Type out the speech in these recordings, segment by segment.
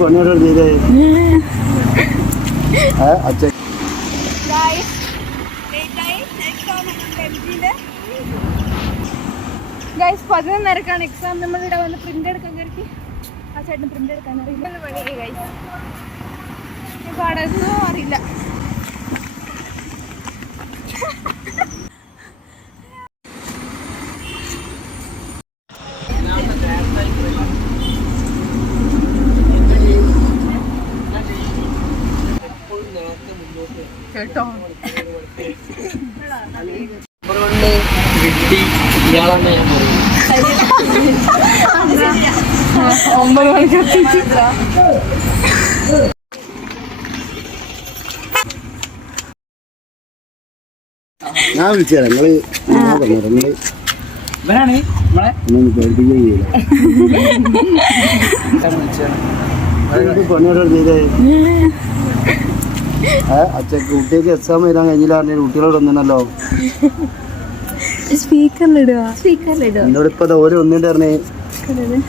പണിയോടെ ചെയ്തേ അച്ഛൻ guys 11:30 exam. നമ്മളിവിടെ വന്ന് പ്രിന്റ് എടുക്കാൻ കയറി. ആ ചേട്ടൻ പ്രിന്റ് എടുക്കാൻ അറിയില്ല. ഗൈസ് പാടൊന്നും അറിയില്ല. കേട്ടോ 9 മണിക്ക് എത്തിച്ചു. ഞാൻ വിളിച്ചാ നിങ്ങള് പണിയോടെ ചെയ്തേ അച്ഛൻ കുട്ടിയൊക്കെ എക്സാം എഴുതാൻ കഴിഞ്ഞില്ല കുട്ടികളോട് ഒന്നല്ലോ സ്പീക്കറിലിടുക. എന്നോട് ഇപ്പൊ ഓര് ഒന്നിട്ട് പറഞ്ഞേ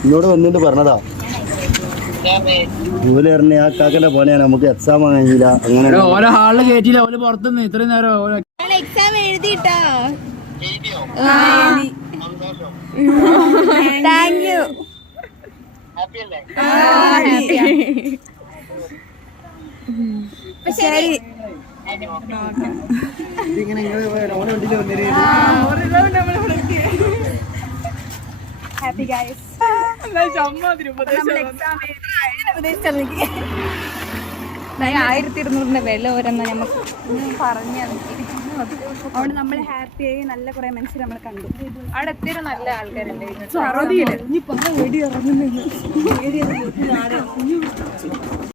എന്നോട് ഒന്നിട്ട് പറഞ്ഞതാ. ഓല് പറഞ്ഞ ആ കാക്കന്റെ പണിയാണ് നമുക്ക് എക്സാം കഴിഞ്ഞില്ല. അങ്ങനെ ഓരോ ഹാളില് കയറ്റില്ല. ഓല് പുറത്തുനിന്ന് ഇത്രയും നേരം എക്സാം എഴുതിട്ടോ. Thank you. ശരി. Happy guys. 1200 വില ഓരോന്ന് നമുക്ക് പറഞ്ഞു. അവിടെ നമ്മൾ ഹാപ്പിയായി നല്ല കുറെ മനുഷ്യർ നമ്മൾ കണ്ടു. അവിടെ എത്തിയൊരു നല്ല ആൾക്കാരുണ്ട്.